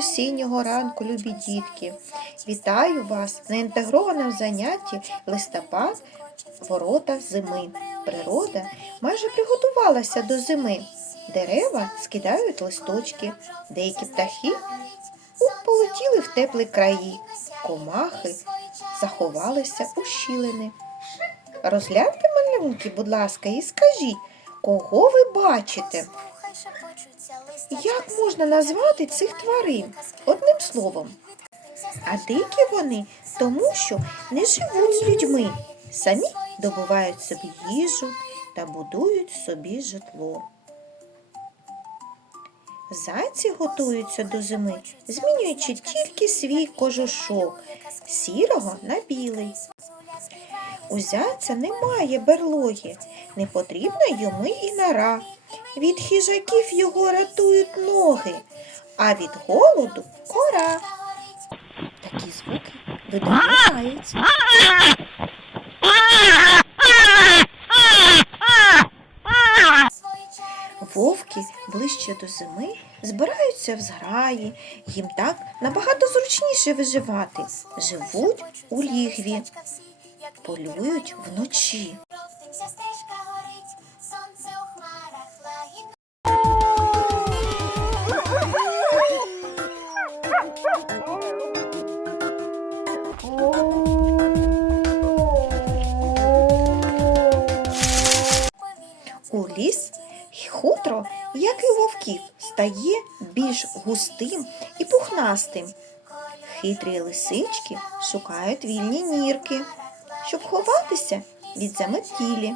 осіннього ранку, любі дітки. Вітаю вас на інтегрованому занятті листопад ворота зими. Природа майже приготувалася до зими. Дерева скидають листочки, деякі птахи полетіли в теплі краї, комахи заховалися у щілини. Розгляньте малюнки, будь ласка, і скажіть, кого ви бачите? Як можна назвати цих тварин одним словом? А дикі вони тому, що не живуть з людьми, самі добувають собі їжу та будують собі житло. Зайці готуються до зими, змінюючи тільки свій кожушок сірого на білий. У зайця немає берлоги, не потрібна йому і нора. Від хижаків його рятують ноги, а від голоду кора. Такі звуки видає. Вовки ближче до зими збираються в зграї, їм так набагато зручніше виживати. Живуть у лігві, полюють вночі. Вовків, стає більш густим і пухнастим. Хитрі лисички шукають вільні нірки, щоб ховатися від заметілі.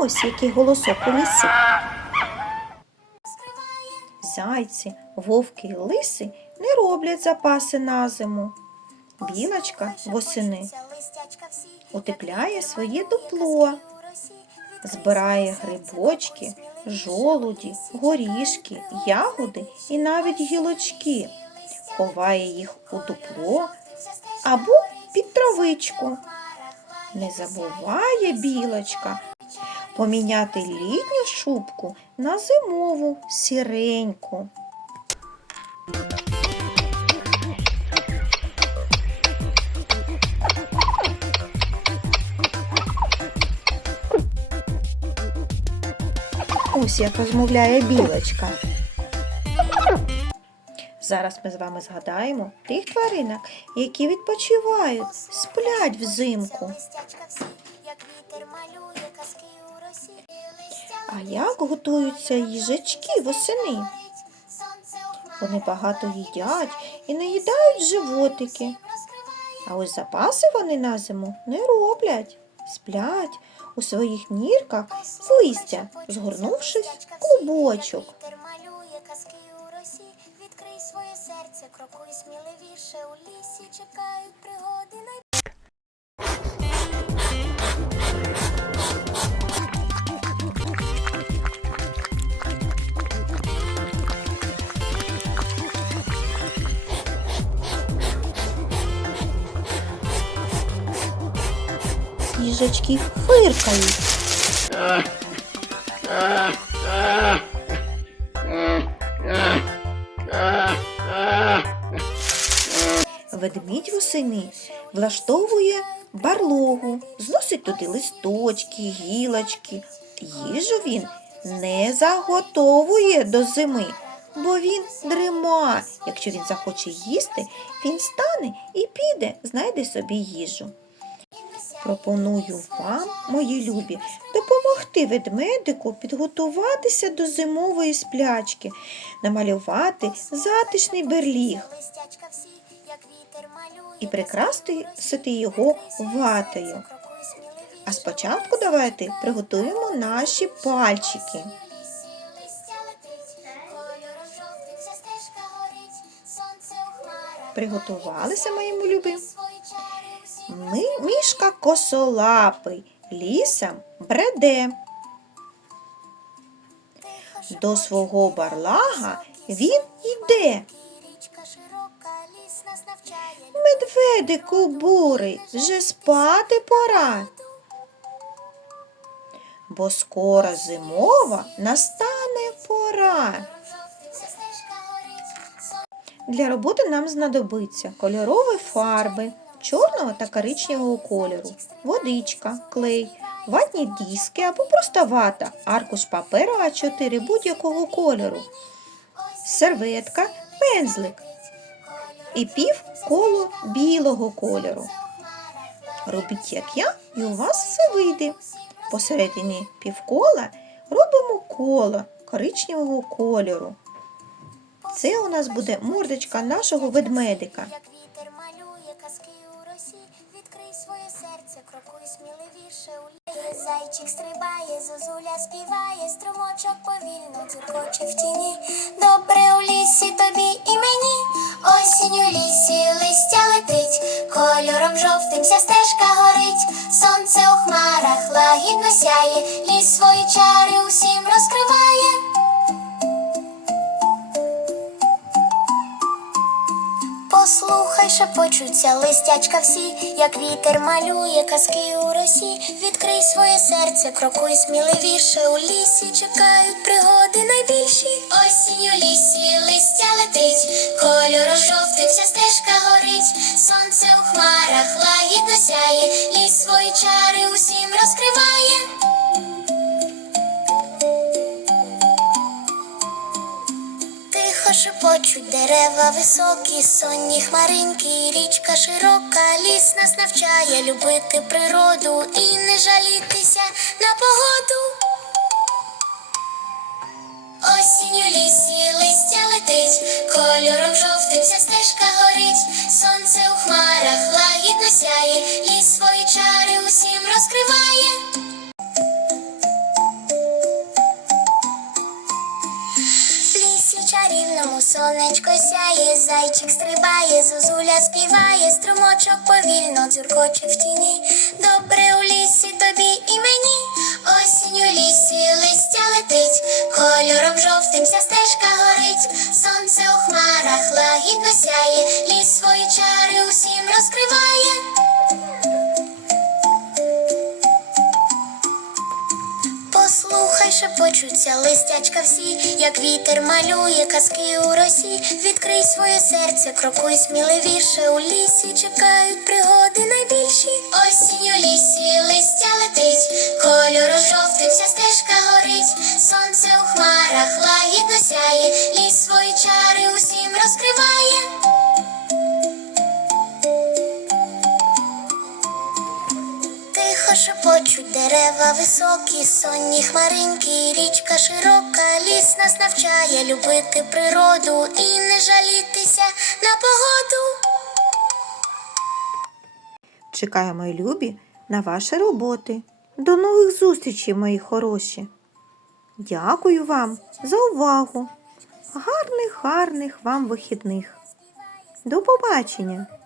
Ось який голосок у лісі. Зайці, вовки і лиси не роблять запаси на зиму. Білочка восени утепляє своє дупло, збирає грибочки, жолуді, горішки, ягоди і навіть гілочки, ховає їх у дупло або під травичку. Не забуває білочка поміняти літню шубку на зимову сіреньку. Ось як розмовляє білочка. Зараз ми з вами згадаємо тих тваринок, які відпочивають, сплять взимку. А як готуються їжачки восени? Вони багато їдять і наїдають животики. А ось запаси вони на зиму не роблять, сплять у своїх нірках з листя, згорнувшись клубочок. Відкрий своє серце, крокуй сміливіше у лісі. Чекають пригоди Їжачки фиркають. Ведмідь восени влаштовує барлогу, зносить туди листочки, гілочки. Їжу він не заготовує до зими, бо він дрима. Якщо він захоче їсти, він стане і піде, знайде собі їжу. Пропоную вам, мої любі, допомогти ведмедику підготуватися до зимової сплячки, намалювати затишний берліг і прикрасити його ватою. А спочатку давайте приготуємо наші пальчики. Приготувалися, мої любі? Ми, мішка косолапий, лісом бреде. До свого барлага він йде. Медведику бурий, вже спати пора. Бо скоро зимова настане пора. Для роботи нам знадобиться кольорові фарби чорного та коричневого кольору, водичка, клей, ватні диски або просто вата, аркуш паперу А4 будь-якого кольору, серветка, пензлик і пів коло білого кольору. Робіть як я, і у вас все вийде. Посередині півкола робимо коло коричневого кольору. Це у нас буде мордочка нашого ведмедика. Своє серце, крокуй сміливіше у. Зайчик стрибає, зозуля співає, струмочок повільно дзюркоче в тіні. Добре у лісі тобі і мені. Осінь у лісі листя летить, кольором жовтим вся стежка горить. Сонце у хмарах лагідно сяє, ліс свої чари усім розкриває. Шепочуться листячка всі, як вітер малює казки у росі. Відкрий своє серце, крокуй сміливіше у лісі. Чекають пригоди найбільші. Осінь у лісі листя летить, кольором жовтим вся стежка горить. Сонце у хмарах лагідно сяє, ліс свої чари усім розкриває. Шепочуть дерева високі, сонні хмаринки, річка широка, ліс нас навчає любити природу і не жалітися на погоду. Осінь у лісі листя летить, кольором жовтим вся стежка горить, сонце у хмарах лагідно сяє, ліс свої чари усім розкриває. Чарівному сонечко сяє, зайчик стрибає, зозуля співає, струмочок повільно дзюркоче в тіні. Добре у лісі тобі і мені. Осінь у лісі листя летить, кольором жовтим вся стежка горить. Сонце у хмарах лагідно сяє, шепочуться листячка всі, як вітер малює казки у росі. Відкрий своє серце, крокуй сміливіше у лісі. Чекають пригоди найбільші. Осінь у лісі листя летить, кольором жовтим вся стежка горить. Сонце у хмарах лагідно сяє, ліс свої чари усім розкриває. Шепочуть дерева високі, сонні хмаринки, річка широка, ліс нас навчає любити природу і не жалітися на погоду. Чекаю, мої любі, на ваші роботи. До нових зустрічей, мої хороші. Дякую вам за увагу. Гарних, гарних вам вихідних. До побачення!